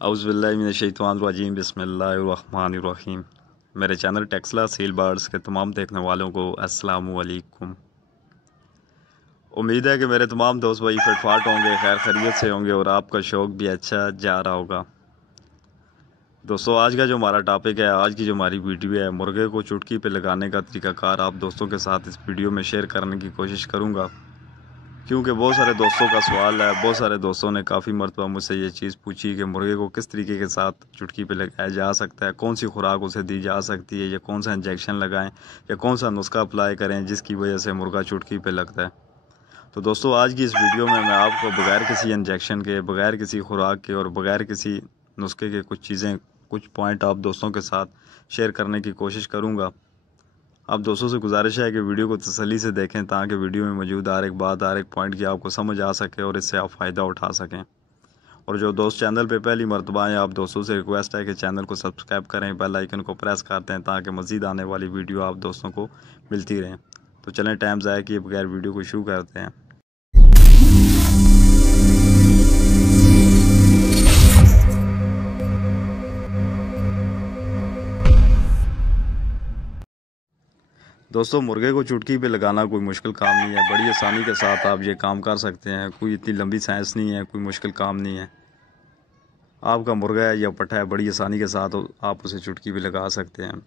औज़ुबिल्लाहिमिनश्शैतानिर्रजीम बिस्मिल्लाहिर्रहमानिर्रहीम। मेरे channel Taxila seal birds के तमाम देखने वालों को अस्सलामु अलैकुम। उम्मीद है कि मेरे तमाम दोस्त भाई फिटफाट होंगे, खैर खैरियत से होंगे और आपका शौक़ भी अच्छा जा रहा होगा। दोस्तों, आज का जो हमारा टॉपिक है, आज की जो हमारी वीडियो है, मुर्गे को चुटकी पे लगाने का तरीक़ाकार आप दोस्तों के साथ इस वीडियो में शेयर करने की कोशिश करूँगा, क्योंकि बहुत सारे दोस्तों का सवाल है। बहुत सारे दोस्तों ने काफ़ी मरतबा मुझसे ये चीज़ पूछी कि मुर्गे को किस तरीके के साथ चुटकी पे लगाया जा सकता है, कौन सी खुराक उसे दी जा सकती है, या कौन सा इंजेक्शन लगाएं, या कौन सा नुस्खा अप्लाई करें जिसकी वजह से मुर्गा चुटकी पे लगता है। तो दोस्तों, आज की इस वीडियो में मैं आपको बगैर किसी इंजेक्शन के, बगैर किसी खुराक के और बगैर किसी नुस्खे के कुछ चीज़ें, कुछ पॉइंट आप दोस्तों के साथ शेयर करने की कोशिश करूँगा। आप दोस्तों से गुजारिश है कि वीडियो को तसल्ली से देखें, ताकि वीडियो में मौजूद हर एक बात, हर एक पॉइंट की आपको समझ आ सके और इससे आप फ़ायदा उठा सकें। और जो दोस्त चैनल पे पहली मरतबा हैं, आप दोस्तों से रिक्वेस्ट है कि चैनल को सब्सक्राइब करें, बेल आइकन को प्रेस करते हैं, ताकि मज़ीद आने वाली वीडियो आप दोस्तों को मिलती रहें। तो चलें, टाइम ज़ाया किए बगैर वीडियो को शुरू करते हैं। दोस्तों, मुर्गे को चुटकी पे लगाना कोई मुश्किल काम नहीं है, बड़ी आसानी के साथ आप ये काम कर सकते हैं। कोई इतनी लंबी साइंस नहीं है, कोई मुश्किल काम नहीं है। आपका मुर्गा है या पट्ठा है, बड़ी आसानी के साथ आप उसे चुटकी पे लगा सकते हैं।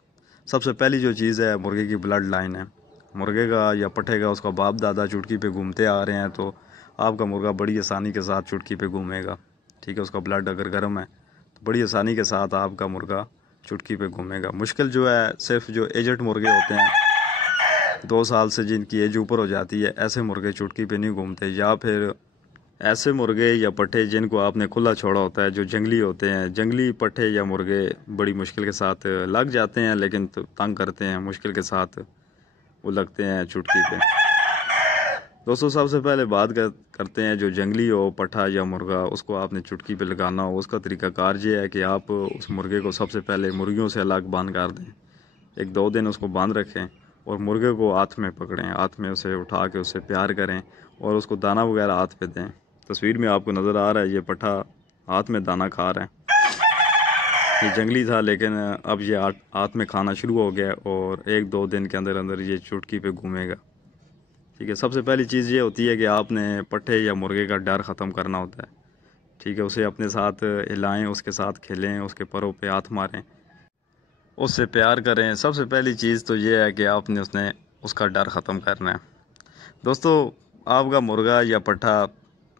सबसे पहली जो चीज़ है, मुर्गे की ब्लड लाइन है। मुर्गे का या पट्ठे का उसका बाप दादा चुटकी पे घूमते आ रहे हैं, तो आपका मुर्गा बड़ी आसानी के साथ चुटकी पे घूमेगा। ठीक है, उसका ब्लड अगर गर्म है तो बड़ी आसानी के साथ आपका मुर्गा चुटकी पे घूमेगा। मुश्किल जो है, सिर्फ जो एजड मुर्गे होते हैं, 2 साल से जिनकी एज ऊपर हो जाती है, ऐसे मुर्गे चुटकी पे नहीं घूमते। या फिर ऐसे मुर्गे या पट्ठे जिनको आपने खुला छोड़ा होता है, जो जंगली होते हैं, जंगली पट्ठे या मुर्गे बड़ी मुश्किल के साथ लग जाते हैं, लेकिन तंग करते हैं, मुश्किल के साथ वो लगते हैं चुटकी पे। दोस्तों, सबसे पहले बात करते हैं जो जंगली हो पट्ठा या मुर्गा, उसको आपने चुटकी पे लगाना हो। उसका तरीक़ाकार ये है कि आप उस मुर्गे को सबसे पहले मुर्गियों से अलग बांध कर दें। 1-2 दिन उसको बांध रखें और मुर्गे को हाथ में पकड़ें, हाथ में उसे उठा के उससे प्यार करें और उसको दाना वगैरह हाथ पे दें। तस्वीर में आपको नज़र आ रहा है, ये पट्ठा हाथ में दाना खा रहा है। ये जंगली था, लेकिन अब ये हाथ में खाना शुरू हो गया और 1-2 दिन के अंदर अंदर ये चुटकी पे घूमेगा। ठीक है, सबसे पहली चीज़ ये होती है कि आपने पट्ठे या मुर्गे का डर ख़त्म करना होता है। ठीक है, उसे अपने साथ हिलाएं, उसके साथ खेलें, उसके परों पे हाथ मारें, उससे प्यार करें। सबसे पहली चीज़ तो ये है कि आपने उसका डर ख़त्म करना है। दोस्तों, आपका मुर्गा या पट्ठा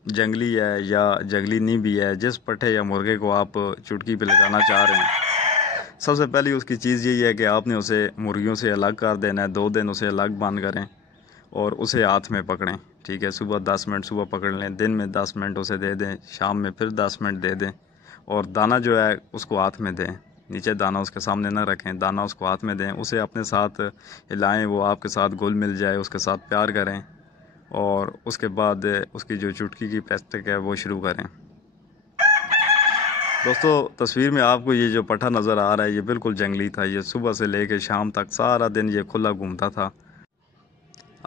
जंगली है या जंगली नहीं भी है, जिस पट्ठे या मुर्गे को आप चुटकी पे लगाना चाह रहे हैं, सबसे पहली उसकी चीज़ यही है कि आपने उसे मुर्गियों से अलग कर देना है। 2 दिन उसे अलग बंद करें और उसे हाथ में पकड़ें। ठीक है, सुबह 10 मिनट सुबह पकड़ लें, दिन में 10 मिनट उसे दे दें, शाम में फिर 10 मिनट दे दें, और दाना जो है उसको हाथ में दें। नीचे दाना उसके सामने ना रखें, दाना उसको हाथ में दें, उसे अपने साथ हिलाएं, वो आपके साथ घुल मिल जाए, उसके साथ प्यार करें और उसके बाद उसकी जो चुटकी की प्रैक्टिस है वो शुरू करें। दोस्तों, तस्वीर में आपको ये जो पट्ठा नज़र आ रहा है, ये बिल्कुल जंगली था। ये सुबह से लेकर शाम तक सारा दिन ये खुला घूमता था।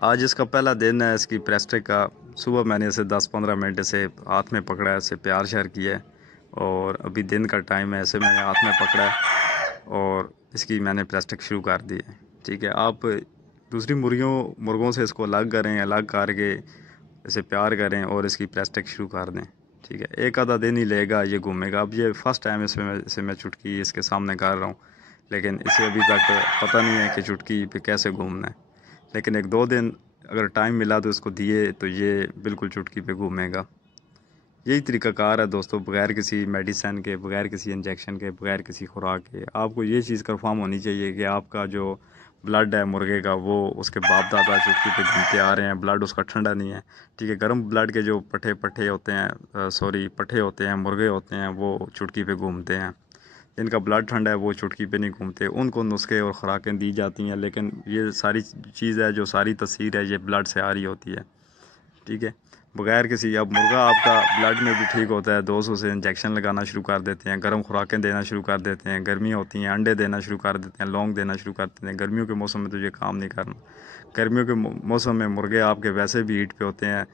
आज इसका पहला दिन है इसकी प्रैक्टिस का। सुबह मैंने इसे 10-15 मिनट इसे हाथ में पकड़ा है, इसे प्यार श्यार किया है, और अभी दिन का टाइम है, इसे मैंने हाथ में पकड़ा है और इसकी मैंने प्रैक्टिस शुरू कर दी है। ठीक है, आप दूसरी मुर्गों से इसको अलग करें, अलग करके इसे प्यार करें और इसकी प्रैक्टिस शुरू कर दें। ठीक है, 1 आधा दिन ही लेगा, ये घूमेगा। अब ये फर्स्ट टाइम इसे मैं चुटकी इसके सामने कर रहा हूँ, लेकिन इसे अभी तक पता नहीं है कि चुटकी पे कैसे घूमना है। लेकिन 1-2 दिन अगर टाइम मिला तो इसको दिए, तो ये बिल्कुल चुटकी पे घूमेगा। यही तरीक़ाकार है दोस्तों, बग़ैर किसी मेडिसिन के, बग़ैर किसी इंजेक्शन के, बग़ैर किसी खुराक के। आपको ये चीज़ कंफर्म होनी चाहिए कि आपका जो ब्लड है मुर्गे का, वो उसके बाप दादा चुटकी पे घूमते आ रहे हैं, ब्लड उसका ठंडा नहीं है। ठीक है, गर्म ब्लड के जो पट्ठे होते हैं, पट्ठे होते हैं, मुर्गे होते हैं, वो चुटकी पे घूमते हैं। जिनका ब्लड ठंडा है वो चुटकी पे नहीं घूमते, उनको नुस्खे और ख़ुराकें दी जाती हैं, लेकिन ये सारी चीज़ है, जो सारी तस्वीर है, ये ब्लड से आ रही होती है। ठीक है, बगैर किसी, अब मुर्गा आपका ब्लड में भी ठीक होता है, दोस्त उसे इंजेक्शन लगाना शुरू कर देते हैं, गर्म खुराकें देना शुरू कर देते हैं, गर्मियाँ होती हैं, अंडे देना शुरू कर देते हैं, लौंग देना शुरू कर देते हैं। गर्मियों के मौसम में तो ये काम नहीं करना। गर्मियों के मौसम में मुर्गे आपके वैसे भी हीट पे होते हैं,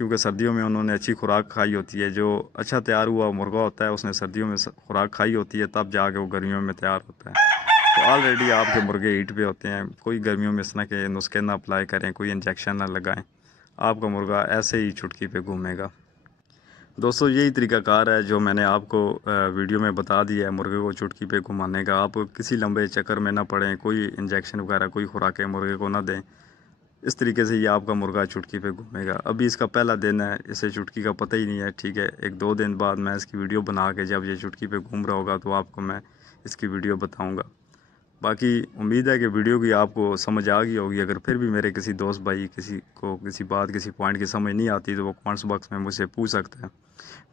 क्योंकि सर्दियों में उन्होंने अच्छी खुराक खाई होती है। जो अच्छा तैयार हुआ मुर्गा होता है उसने सर्दियों में खुराक खाई होती है, तब जाके वो गर्मियों में तैयार होता है। तो ऑलरेडी आपके मुर्गे हीट पे होते हैं। कोई गर्मियों में इस तरह के नुस्खे ना अप्लाई करें, कोई इंजेक्शन ना लगाएं, आपका मुर्गा ऐसे ही चुटकी पे घूमेगा। दोस्तों यही तरीकाकार है जो मैंने आपको वीडियो में बता दिया है मुर्गे को चुटकी पे घुमाने का। आप किसी लंबे चक्कर में ना पड़ें, कोई इंजेक्शन वगैरह कोई खुराकें मुर्गे को ना दें। इस तरीके से ये आपका मुर्गा चुटकी पे घूमेगा। अभी इसका पहला दिन है, इसे चुटकी का पता ही नहीं है, ठीक है। 1-2 दिन बाद मैं इसकी वीडियो बना के जब ये चुटकी पे घूम रहा होगा तो आपको मैं इसकी वीडियो बताऊँगा। बाकी उम्मीद है कि वीडियो की आपको समझ आ गई होगी। अगर फिर भी मेरे किसी दोस्त भाई किसी को किसी बात किसी पॉइंट की समझ नहीं आती तो वो कमेंट्स बॉक्स में मुझसे पूछ सकते हैं।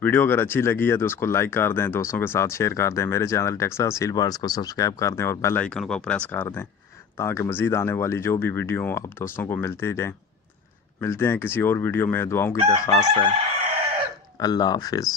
वीडियो अगर अच्छी लगी है तो उसको लाइक कर दें, दोस्तों के साथ शेयर कर दें। मेरे चैनल टेक्सास सील बर्ड्स को सब्सक्राइब कर दें और बेल आइकन को प्रेस कर दें ताकि मज़ीद आने वाली जो भी वीडियो आप दोस्तों को मिलती रहें। मिलते हैं किसी और वीडियो में। दुआओं की दरख्वास्त है। अल्लाह हाफिज़।